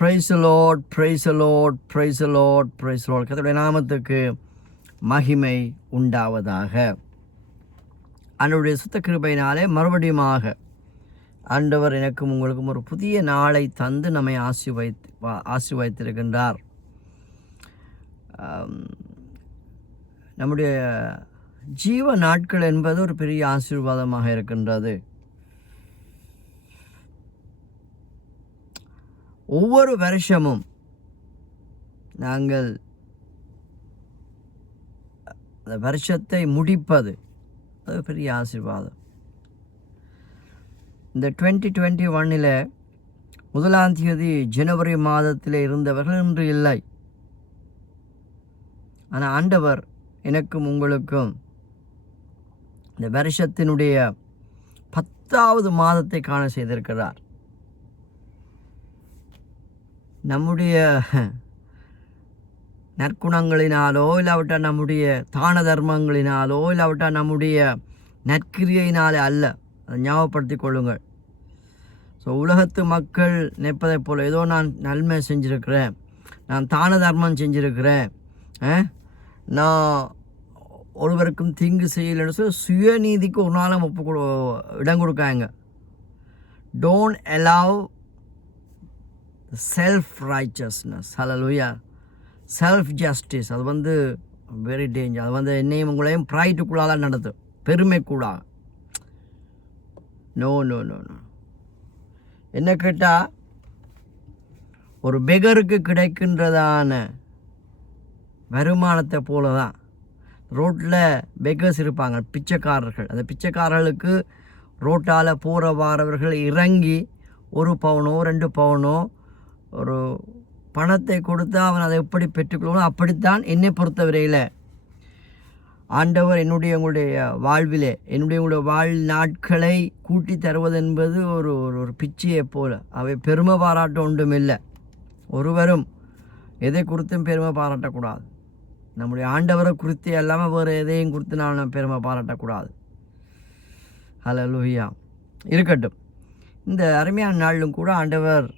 Praise the Lord, praise the Lord, praise the Lord, praise the Lord. கர்த்தருடைய நாமத்துக்கு மகிமை உண்டாவதாக. ஆண்டவருடைய சுத்த கிருபையினாலே மறுபடியுமாக ஆண்டவர் எனக்கும் உங்களுக்கும் ஒரு புதிய நாளை தந்து நம்மை ஆசீர்வதித்திருக்கின்றார். நம்முடைய ஜீவ நாட்கள் என்பது ஒரு பெரிய ஆசீர்வாதமாக இருக்கின்றது. ஒவ்வொரு வருஷமும் நாங்கள் அந்த வருஷத்தை முடிப்பது அது பெரிய ஆசீர்வாதம். இந்த 2021 முதலாம் தேதி ஜனவரி மாதத்தில் இருந்தவர்கள் இன்று இல்லை. ஆனால் ஆண்டவர் எனக்கும் உங்களுக்கும் இந்த வருஷத்தினுடைய 10வது மாதத்தை காண செய்திருக்கிறார். நம்முடைய நற்குணங்களினாலோ இல்லாவிட்டால் நம்முடைய தான தர்மங்களினாலோ இல்லாவிட்டால் நம்முடைய நற்கிரியையினாலே அல்ல. அதை ஞாபகப்படுத்தி கொள்ளுங்கள். ஸோ உலகத்து மக்கள் நினைப்பதைப் போல ஏதோ நான் நன்மை செஞ்சுருக்கிறேன், நான் தான தர்மம் செஞ்சுருக்கிறேன், நான் ஒருவருக்கும் தீங்கு செய்யலைன்னு சொல்லி சுயநீதிக்கு ஒரு நாளும் இடம் கொடுக்காங்க. Don't allow self righteousness, hallelujah, self justice. அது வெரி டேஞ்சர். அது என்னையும் உங்களையும் ப்ரைட்டுக்குள்ளால் நடத்தும், பெருமைக்கூடா. No no no no. என்ன கேட்டால் ஒரு பெகருக்கு கிடைக்கின்றதான வருமானத்தை போல தான் ரோட்டில் பெகர்ஸ் இருப்பாங்க, பிச்சைக்காரர்கள். அந்த பிச்சைக்காரர்களுக்கு ரோட்டால் போகிற வாரவர்கள் இறங்கி 1 பவுனோ 2 பவுனோ ஒரு பணத்தை கொடுத்தா அவன் அதை எப்படி பெற்றுக்கொள்ளணும். அப்படித்தான் என்னை பொறுத்தவரையில் ஆண்டவர் உங்களுடைய வாழ்விலே உங்களுடைய வாழ் நாட்களை கூட்டி தருவது என்பது ஒரு ஒரு பிச்சையை போல. அவை பெருமை பாராட்ட ஒன்றும் இல்லை. ஒருவரும் எதை குறித்தும் பெருமை பாராட்டக்கூடாது. நம்முடைய ஆண்டவரை குறித்து எல்லாமே வேறு எதையும் குறித்து நான் பெருமை பாராட்டக்கூடாது. ஹல்லேலூயா. இருக்கட்டும். இந்த அருமையான நாளிலும் கூட ஆண்டவர்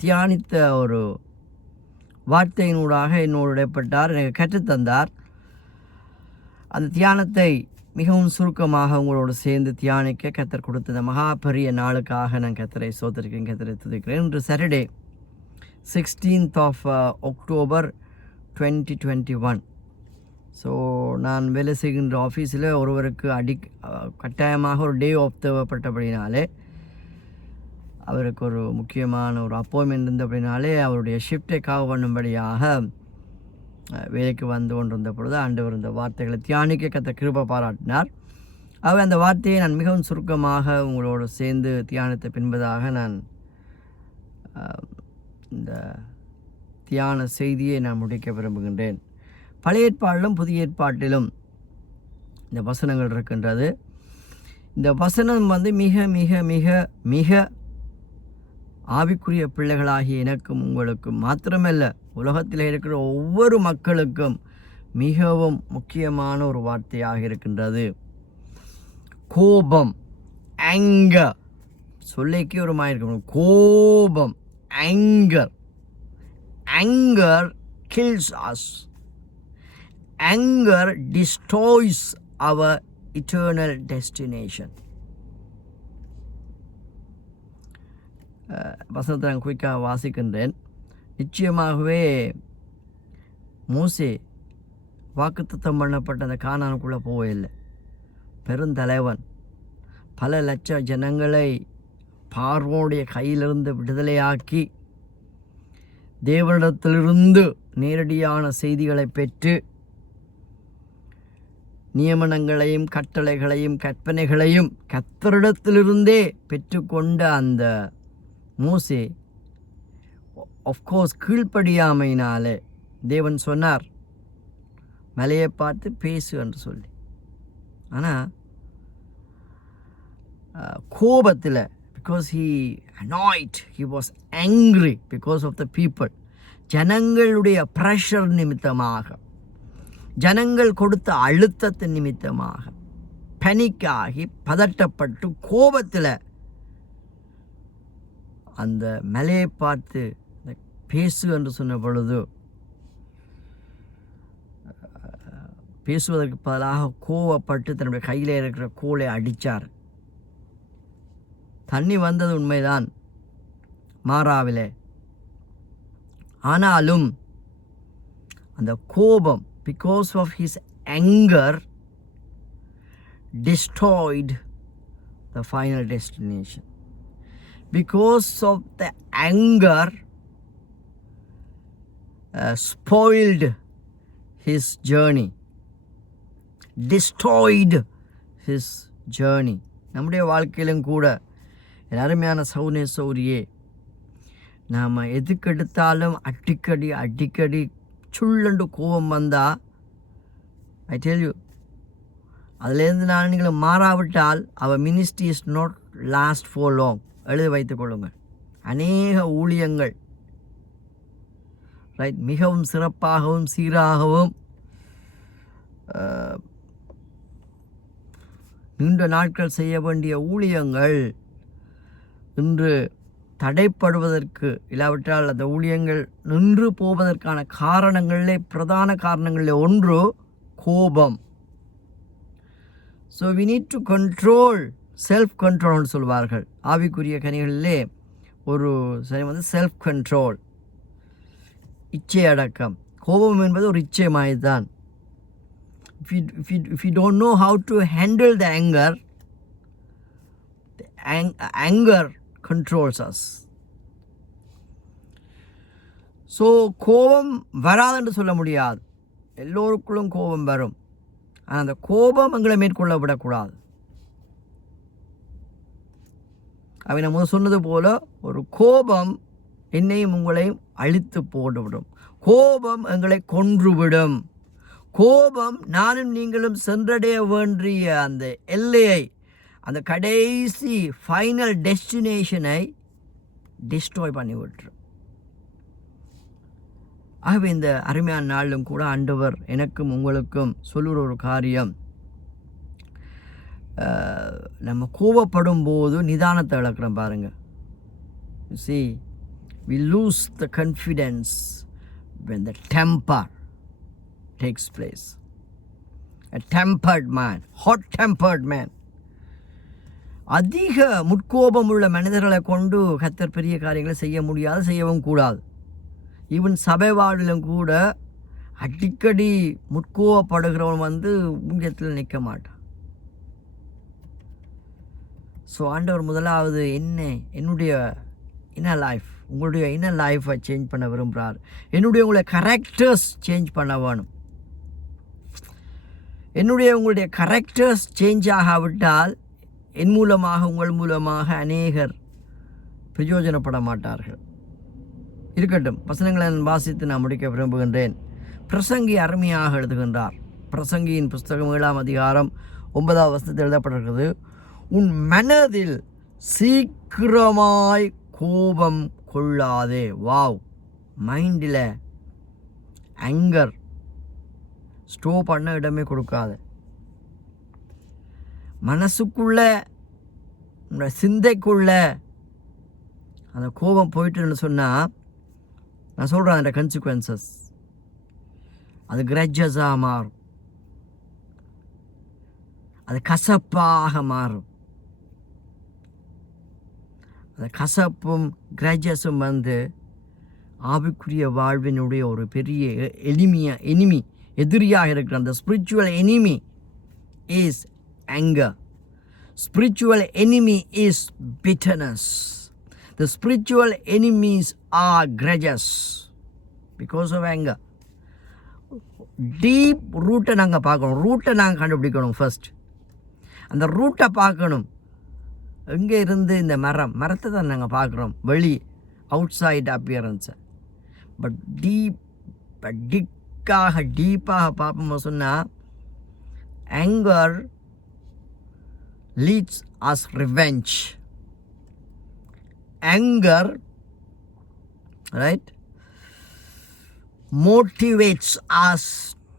தியானித்த ஒரு வார்த்தையினூடாக என்னோடு இடைப்பட்டார், எனக்கு கற்றுத்தந்தார். அந்த தியானத்தை மிகவும் சுருக்கமாக உங்களோடு சேர்ந்து தியானிக்க கர்த்தர் கொடுத்த இந்த மகா பெரிய நாளுக்காக நான் கர்த்தரை ஸ்தோத்திரிக்கிறேன், கர்த்தரை துதிக்கிறேன். இன்று Saturday 16th of October 2021. So நான் வேலை செய்கின்ற ஆஃபீஸில் ஒருவருக்கு கட்டாயமாக ஒரு டே ஆஃப் தேவைப்பட்டபடினாலே, அவருக்கு ஒரு முக்கியமான ஒரு அப்பாயின்மெண்ட் இருந்தபடினாலே அவருடைய ஷிஃப்டை கவர் பண்ணும்படியாக வேலைக்கு வந்து கொண்டிருந்த பொழுது ஆண்டவர் இந்த வார்த்தைகளை தியானிக்க கர்த்தர் கிருபை பாராட்டினார். அவர் அந்த வார்த்தையை நான் மிகவும் சுருக்கமாக உங்களோடு சேர்ந்து தியானித்த பின்பதாக நான் இந்த தியான செய்தியை நான் முடிக்க விரும்புகின்றேன். பழைய ஏற்பாட்டிலும் புதிய ஏற்பாட்டிலும் இந்த வசனங்கள் இருக்கின்றது. இந்த வசனம் மிக மிக மிக மிக ஆவிக்குரிய பிள்ளைகளாகிய எனக்கும் உங்களுக்கும் மாத்திரமல்ல, உலகத்தில் இருக்கிற ஒவ்வொரு மக்களுக்கும் மிகவும் முக்கியமான ஒரு வார்த்தையாக இருக்கின்றது. கோபம், ஆங்கர். சொல்லிக்கே ஒரு மாதிரி இருக்கணும். கோபம், anger. Anger kills us. Anger destroys our eternal destination. வசனத்தை நான் குயிக்காக வாசிக்கின்றேன். நிச்சயமாகவே மோசே வாக்குத்தத்தம் பண்ணப்பட்ட அந்த கானானுக்குள்ளே போகவில்லை. பெருந்தலைவன் பல லட்ச ஜனங்களை பார்வோனுடைய கையிலிருந்து விடுதலையாக்கி தேவனிடத்திலிருந்து நேரடியான செய்திகளை பெற்று நியமனங்களையும் கட்டளைகளையும் கற்பனைகளையும் கர்த்தரிடத்திலிருந்தே பெற்றுக்கொண்ட அந்த மோசே ஆஃப்கோர்ஸ் கீழ்ப்படியாமையினாலே தேவன் சொன்னார், மலையை பார்த்து பேசு என்று சொல்லி. ஆனால் கோபத்தில், because he was angry because of the people, ஜனங்களுடைய ப்ரெஷர் நிமித்தமாக, ஜனங்கள் கொடுத்த அழுத்தத்தின் நிமித்தமாக பேனிக்காகி பதட்டப்பட்டு கோபத்தில் அந்த மலையை பார்த்து பேசு என்று சொன்ன பொழுது பேசுவதற்கு பதிலாக கோவப்பட்டு தன்னுடைய கையில் இருக்கிற கோலை அடித்தார். தண்ணி வந்தது உண்மைதான் மாறாவிலே. ஆனாலும் அந்த கோபம், because of his anger, destroyed the final destination. Because of the anger, spoiled his journey, destroyed his journey. நம்முடைய வாழ்க்கையிலும் கூட என் அருமையான சௌனே சௌரியே, நாம் எதுக்கெடுத்தாலும் அடிக்கடி சுள்ளண்டு கோபம் வந்தால், ஐ டெல் யூ, அதிலேருந்து நீங்கள் மாறாவிட்டால் அவர் ministry is not last for long. எழுதி வைத்துக் கொள்ளுங்கள். அநேக ஊழியங்கள் ரைட் மிகவும் சிறப்பாகவும் சீராகவும் நீண்ட நாட்கள் செய்ய வேண்டிய ஊழியங்கள் இன்று தடைப்படுவதற்கு, இல்லாவிட்டால் அந்த ஊழியங்கள் நின்று போவதற்கான காரணங்களிலே, பிரதான காரணங்களிலே ஒன்று கோபம். So we need to control, self கண்ட்ரோல்னு சொல்வார்கள். ஆவிக்குரிய கனிகளிலே ஒரு சரி செல்ஃப் கண்ட்ரோல், இச்சை அடக்கம். கோபம் என்பது ஒரு இச்சை மாதிரி தான். If you don't know how to handle the anger controls us. So கோபம் வராதுன்னு சொல்ல முடியாது. எல்லோருக்குள்ளும் கோபம் வரும். ஆனால் அந்த கோபம் எங்களை மேற்கொள்ள விடக்கூடாது. அவன் நம்ம சொன்னது போல ஒரு கோபம் என்னையும் உங்களையும் அழித்து போட்டுவிடும். கோபம் எங்களை கொன்றுவிடும். கோபம் நானும் நீங்களும் சென்றடைய வேண்டிய அந்த எல்லையை, அந்த கடைசி ஃபைனல் டெஸ்டினேஷனை டிஸ்ட்ராய் பண்ணி விட்டுரும். ஆகவே இந்த அருமையான நாளிலும் கூட ஆண்டவர் எனக்கும் உங்களுக்கும் சொல்லுற ஒரு காரியம், நம்ம கோபப்படும் போது நிதானத்தை இழக்கிறோம் பாருங்க. See, we lose the confidence when the temper takes place. A tempered man, hot-tempered man. அதிக முட்கோபம் உள்ள மனிதர்களை கொண்டு கர்த்தர் பெரிய காரியங்களை செய்ய முடியாது, செய்யவும் கூடாது. ஈவன் சபை வாழிலும் கூட அடிக்கடி முட்கோபப்படுகிறவன் ஊழியத்தில் நிற்க மாட்டான். ஸோ ஆண்டவர் முதலாவது என்னுடைய இன்னர் லைஃப், உங்களுடைய இன்னர் லைஃப்பை சேஞ்ச் பண்ண விரும்புகிறார். உங்களுடைய கரெக்டர்ஸ் சேஞ்ச் பண்ண வேணும். உங்களுடைய கரெக்டர்ஸ் சேஞ்ச் ஆகாவிட்டால் என் மூலமாக, உங்கள் மூலமாக அநேகர் பிரயோஜனப்பட மாட்டார்கள். இருக்கட்டும், வசனங்களை நான் வாசித்து நான் முடிக்க விரும்புகின்றேன். பிரசங்கி அருமையாக எழுதுகின்றார். பிரசங்கியின் புஸ்தகம் 7ஆம் அதிகாரம் 9ஆவது வசனத்தில் எழுதப்பட்டிருக்கிறது, உன் மனதில் சீக்கிரமாய் கோபம் கொள்ளாதே. வாவ்! மைண்டில் ஆங்கர் ஸ்டோப் பண்ண இடமே கொடுக்காது. மனசுக்குள்ள, சிந்தைக்குள்ள அந்த கோபம் போயிட்டுன்னு சொன்னால், நான் சொல்கிறேன் அந்த கன்சிக்வன்சஸ், அது கிரட்ஜஸாக மாறும், அது கசப்பாக மாறும். அந்த கசப்பும் கிரட்ஜஸும் ஆவிக்குரிய வாழ்வினுடைய ஒரு பெரிய எதிரியாக இருக்கிற அந்த spiritual enemy is anger. Spiritual enemy is bitterness. The spiritual enemies are grudges because of anger. Deep ரூட்டை நாங்கள் பார்க்கணும். ரூட்டை நாங்கள் கண்டுபிடிக்கணும். ஃபர்ஸ்ட் அந்த ரூட்டை பார்க்கணும். எங்கே இருந்து இந்த மரத்தை தான் நாங்கள் பார்க்குறோம், வெளி அவுட் சைட் அப்பியரன்ஸை. பட் டீப்பாக பார்ப்போம் சொன்னால், anger leads us revenge. Anger, right, motivates us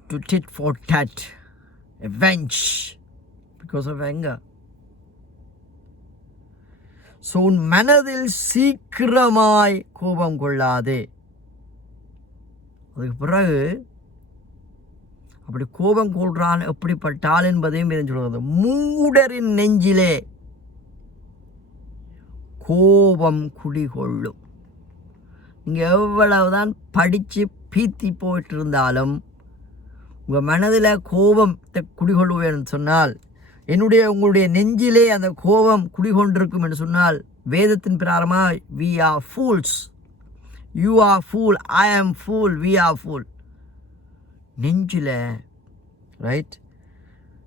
to tit for tat, avenge because of anger. So உன் மனதில் சீக்கிரமாய் கோபம் கொள்ளாதே. அதுக்கு பிறகு அப்படி கோபம் கொள்றான் எப்படிப்பட்டால் என்பதையும் சொல்கிறது. மூடரின் நெஞ்சிலே கோபம் குடிகொள்ளும். நீங்கள் எவ்வளவுதான் படித்து பீத்தி போயிட்டு இருந்தாலும் உங்கள் மனதில் கோபத்தை குடிகொள்ளுவேன்னு சொன்னால், உங்களுடைய நெஞ்சிலே அந்த கோபம் குடிகொண்டிருக்கும் என்று சொன்னால், வேதத்தின் பிரகாரமாக we are fools, you are fool, I am fool, we are fool. நெஞ்சில் ரைட்,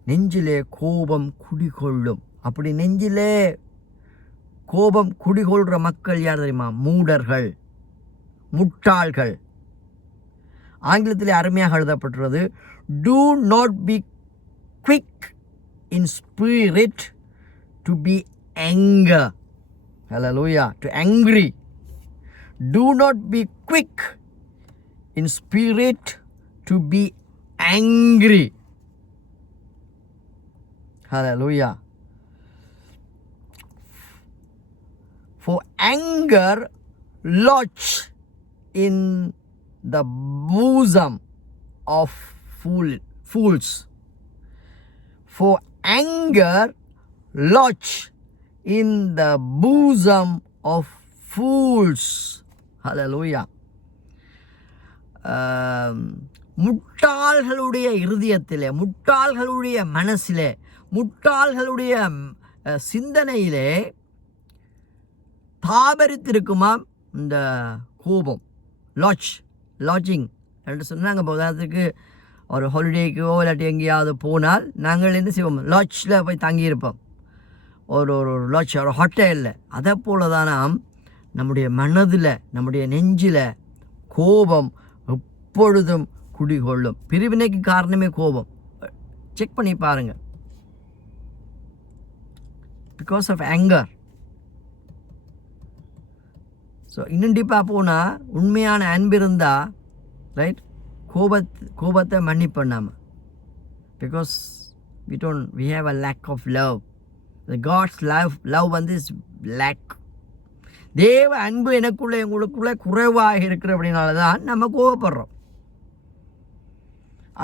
நெஞ்சிலே கோபம் குடிகொள்ளும். அப்படி நெஞ்சிலே கோபம் குடிகொள்கிற மக்கள் யார் தெரியுமா? மூடர்கள், முட்டாள்கள். ஆங்கிலத்திலே அருமையாக எழுதப்பட்டுள்ளது, do not be quick in spirit to be anger. Hallelujah. To angry. Do not be quick in spirit to be angry. Hallelujah. For anger lodge in the bosom of fools. For anger lodge in the bosom of fools. Hallelujah. முட்டாள்களுடைய இருதயத்திலே, முட்டாள்களுடைய மனசிலே, முட்டாள்களுடைய சிந்தனையிலே தாபரித்திருக்குமாம் இந்த கோபம். Lodging என்று சொன்னாங்க. உதாரணத்துக்கு ஒரு ஹாலிடேக்கோ இல்லாட்டி எங்கேயாவது போனால் நாங்கள் என்ன செய்வோம்? லாட்ஜில் போய் தங்கியிருப்போம். ஒரு லாட்ஜ், ஒரு ஹோட்டலில். அதை போல தான் நம்முடைய மனதில், நம்முடைய நெஞ்சில் கோபம் எப்பொழுதும் குடிகொள்ளும். பிரிவினைக்கு காரணமே கோபம். செக் பண்ணி பாருங்கள். Because of anger. ஸோ இன்னும் டீப்பாக போனால், உண்மையான அன்பு இருந்தால் ரைட், கோபத்தை மன்னிப்பு பண்ணாமல். Because we have a lack of love. The God's love வந்து இஸ் லேக். தேவ அன்பு எனக்குள்ளே உங்களுக்குள்ளே குறைவாக இருக்கிற அப்படின்னால தான் நம்ம கோபப்படுறோம்.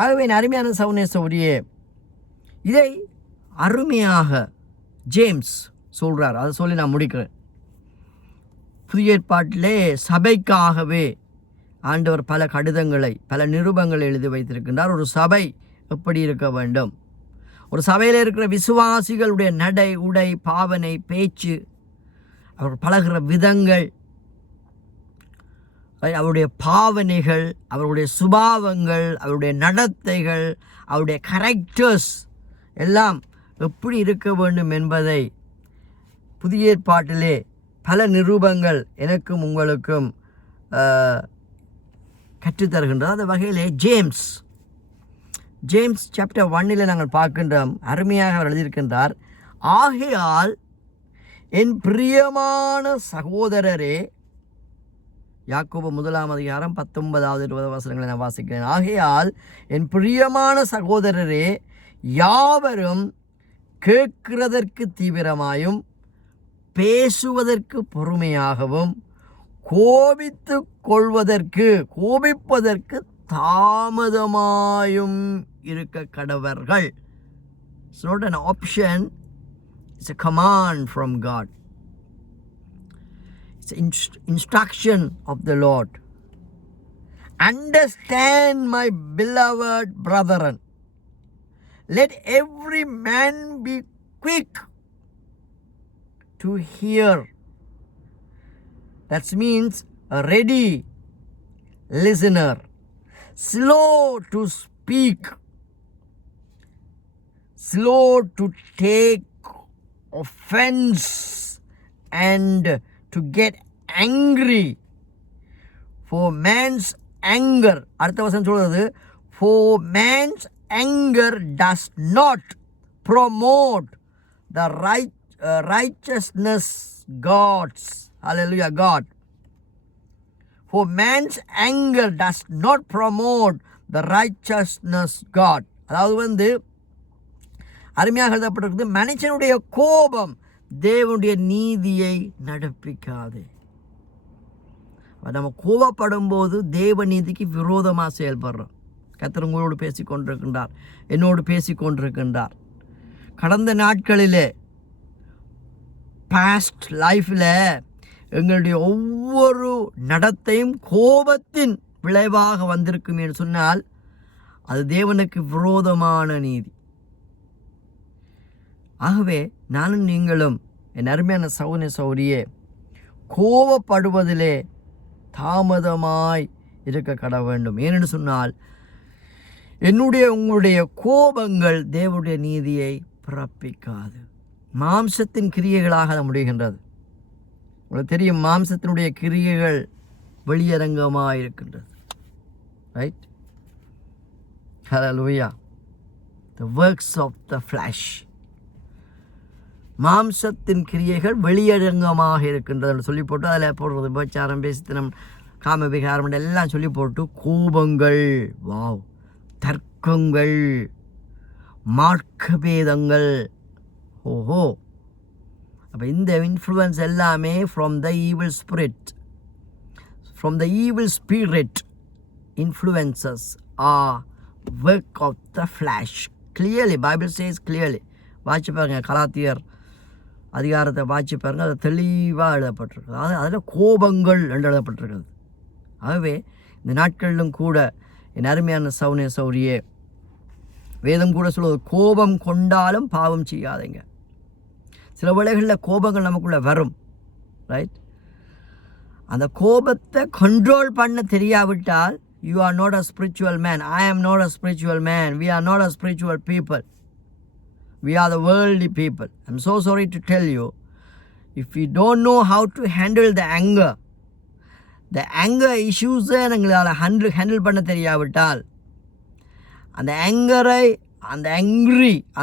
ஆகவே அருமையான சௌரியே, இதை அருமையாக ஜேம்ஸ் சொல்கிறார். அதை சொல்லி நான் முடிக்கிறேன். புதிய ஏற்பாட்டிலே சபைக்காகவே ஆண்டவர் பல கடிதங்களை, பல நிருபங்களை எழுதி வைத்திருக்கின்றார். ஒரு சபை எப்படி இருக்க வேண்டும், ஒரு சபையில் இருக்கிற விசுவாசிகளுடைய நடை, உடை, பாவனை, பேச்சு, அவர் பழகிற விதங்கள், அவருடைய பாவனைகள், அவருடைய சுபாவங்கள், அவருடைய நடத்தைகள், அவருடைய கேரக்டர்ஸ் எல்லாம் எப்படி இருக்க வேண்டும் என்பதை புதிய ஏற்பாட்டிலே பல நிரூபங்கள் எனக்கும் உங்களுக்கும் கற்றுத்தருகின்றது. அந்த வகையிலே ஜேம்ஸ் சாப்டர் 1 நாங்கள் பார்க்கின்றோம். அருமையாக அவர் எழுதியிருக்கின்றார். ஆகையால் என் பிரியமான சகோதரரே, யாக்கோபு 1 19-20 நான் வாசிக்கிறேன். ஆகையால் என் பிரியமான சகோதரரே, யாவரும் கேட்கிறதற்கு தீவிரமாயும் பேசுவதற்கு பொறுமையாகவும் கோபிப்பதற்கு தாமதமாயும் இருக்க கடவர்கள். It's not an option, it's a command from God. It's an instruction of the Lord. Understand, my beloved brethren, let every man be quick to hear. That means a ready listener, slow to speak, slow to take offense and to get angry. For man's anger, அடுத்த வசனம் சொல்றது, for man's anger does not promote the righteousness God's. Hallelujah, God. For man's anger does not promote the righteousness God. அதாவது அருமையாக எழுதப்பட்டிருக்கிறது, மனுஷனுடைய கோபம் தேவனுடைய நீதியை நடப்பிக்காதே. நம்ம கோபப்படும் போது தேவ நீதிக்கு விரோதமாக செயல்படுறோம். கர்த்தர் உங்களோடு பேசி கொண்டிருக்கின்றார், என்னோடு பேசி கொண்டிருக்கின்றார். கடந்த நாட்களிலே பாஸ்ட் லைஃப்பில் எங்களுடைய ஒவ்வொரு நடத்தையும் கோபத்தின் விளைவாக வந்திருக்கும் என்று சொன்னால் அது தேவனுக்கு விரோதமான நீதி. ஆகவே நானும் நீங்களும் என் அருமையான சகோதர சகோதரியே கோபப்படுவதிலே தாமதமாய் இருக்க கட வேண்டும். ஏனென்று சொன்னால் உங்களுடைய கோபங்கள் தேவனுடைய நீதியை பிறப்பிக்காது. மாம்சத்தின் கிரியைகளாக அது முடிகின்றது. உங்களுக்கு தெரியும், மாம்சத்தினுடைய கிரியைகள் வெளியரங்கமாக இருக்கின்றது. Right? Hallelujah. The works of the flesh. மாம்சத்தின் கிரியைகள் வெளியரங்கமாக இருக்கின்றது சொல்லி போட்டு அதில் போடுறது விபச்சாரம், பேசித்தனம், காம விகாரம் எல்லாம் சொல்லி போட்டு கோபங்கள், வாவ், தர்க்கங்கள், மார்க்கபேதங்கள். ஓஹோ, அப்போ இந்த இன்ஃப்ளூயன்ஸ் எல்லாமே from the evil spirit. From the evil spirit influences are work of the flesh. Clearly, Bible says clearly. வாட்சி பாருங்க, கலாத்தியர் அதிகாரத்தை வாட்சி பாருங்கள், அது தெளிவாக எழுதப்பட்டிருக்கு. அதாவது அதில் கோபங்கள் என்று எழுதப்பட்டிருக்கிறது. ஆகவே இந்த நாட்களிலும் கூட என் அருமையான சௌனே சௌரியே, வேதம் கூட சொல்வது கோபம் கொண்டாலும் பாவம் செய்யாதீங்க. சில வேளைகளில் கோபங்கள் நமக்குள்ளே வரும். ரைட்? அந்த கோபத்தை கண்ட்ரோல் பண்ண தெரியாவிட்டால் you are not a spiritual man. I am not a spiritual man. We are not a spiritual people. We are the worldly people. I'm so sorry to tell you, if we don't know how to handle the anger issues எங்களால் handle பண்ண தெரியாவிட்டால்,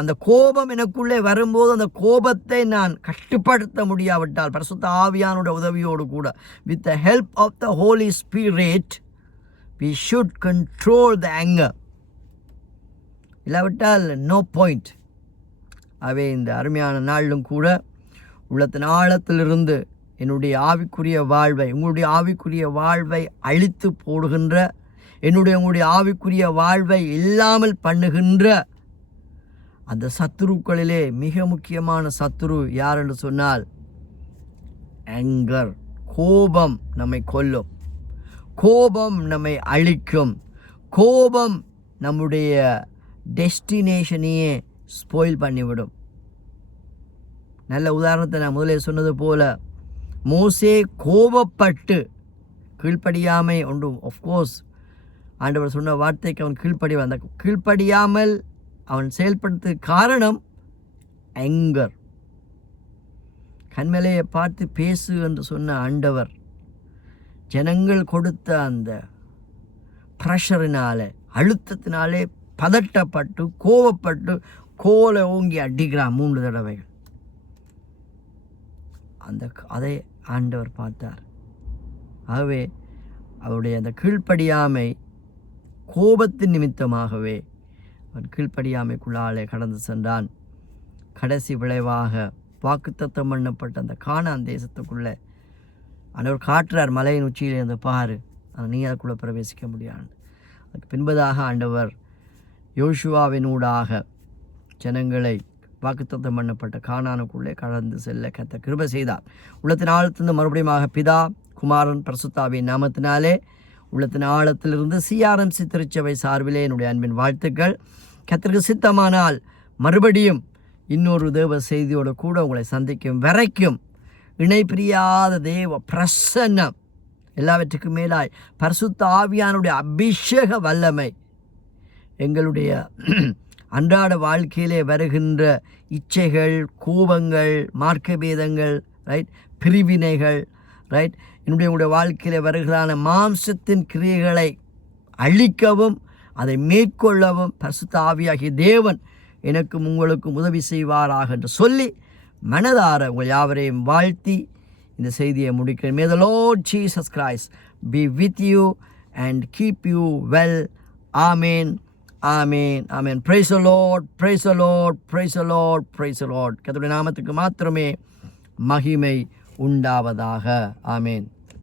அந்த கோபம் எனக்குள்ளே வரும்போது அந்த கோபத்தை நான் கட்டுப்படுத்த முடியாவிட்டால், பரிசுத்த ஆவியானுடைய உதவியோடு கூட, with the help of the Holy Spirit, we should control the anger. இல்லாவிட்டால் no point. அவை இந்த அருமையான நாளிலும் கூட உள்ளத்தின் ஆழத்திலிருந்து என்னுடைய ஆவிக்குரிய வாழ்வை, உங்களுடைய ஆவிக்குரிய வாழ்வை அழித்து போடுகின்ற, உங்களுடைய ஆவிக்குரிய வாழ்வை இல்லாமல் பண்ணுகின்ற அந்த சத்துருக்களிலே மிக முக்கியமான சத்துரு யார் என்று சொன்னால் ஆங்கர். கோபம் நம்மை கொல்லும், கோபம் நம்மை அழிக்கும், கோபம் நம்முடைய டெஸ்டினேஷனையே ஸ்பாயில் பண்ணிவிடும். நல்ல உதாரணத்தை நான் முதலே சொன்னது போல, மோசே கோபப்பட்டு கீழ்ப்படியாமை ஒன்று. ஆஃப்கோர்ஸ் ஆண்டவர் சொன்ன வார்த்தைக்கு அவன் கீழ்ப்படிவான். அந்த கீழ்ப்படியாமல் அவன் செயல்படுத்த காரணம் ஆங்கர். கண்மலையை பார்த்து பேசு என்று சொன்ன ஆண்டவர் ஜனங்கள் கொடுத்த அந்த ப்ரெஷரினாலே, அழுத்தத்தினாலே பதட்டப்பட்டு கோபப்பட்டு கோலை ஓங்கி அடிக்கிறான் 3 தடவைகள். அதை ஆண்டவர் பார்த்தார். ஆகவே அவருடைய அந்த கீழ்ப்படியாமை கோபத்தின் நிமித்தமாகவே அவன் கீழ்ப்படியாமைக்குள்ளாலே கடந்து சென்றான். கடைசி விளைவாக வாக்குத்தத்தம் பண்ணப்பட்ட அந்த கானான் தேசத்துக்குள்ளே ஆண்டவர் காட்டுறார், மலையின் உச்சியில் இருந்து பாரு, ஆனால் நீ அதுக்குள்ளே பிரவேசிக்க முடியாது. அதுக்கு பின்பதாக ஆண்டவர் யோசுவாவினூடாக ஜனங்களை வாக்குத்தத்தம் பண்ணப்பட்ட கானானுக்குள்ளே கடந்து செல்ல கர்த்தர் கிருபை செய்தார். உள்ளத்தின் ஆழத்திலிருந்து மறுபடியும் பிதா, குமாரன், பரிசுத்தாவின் நாமத்தினாலே உள்ளத்தின் ஆழத்திலிருந்து CRMC திருச்சபை சார்பிலே என்னுடைய அன்பின் வாழ்த்துக்கள். கர்த்தருக்கு சித்தமானால் மறுபடியும் இன்னொரு தேவ செய்தியோடு கூட உங்களை சந்திக்கும் வரைக்கும் இணை பிரியாத தேவ பிரசன்னம், எல்லாவற்றுக்கும் மேலாய் பரிசுத்த ஆவியானுடைய அபிஷேக வல்லமை எங்களுடைய அன்றாட வாழ்க்கையிலே வருகின்ற இச்சைகள், கோபங்கள், மார்க்கபேதங்கள், ரைட், பிரிவினைகள், ரைட், என்னுடைய வாழ்க்கையில் வருகிறான மாம்சத்தின் கிரியைகளை அழிக்கவும் அதை மேற்கொள்ளவும் பரிசுத்த ஆவியாகிய தேவன் எனக்கும் உங்களுக்கும் உதவி செய்வாராக என்று சொல்லி மனதார உங்கள் யாவரையும் வாழ்த்தி இந்த செய்தியை முடிக்கிறேன். May the Lord Jesus Christ be with you and keep you well. Amen. Amen. Amen. Praise the Lord. Praise the Lord. Praise the Lord. Praise the Lord. கர்த்தருடைய நாமத்துக்கு மாத்திரமே மகிமை உண்டாவதாக. ஆமேன்.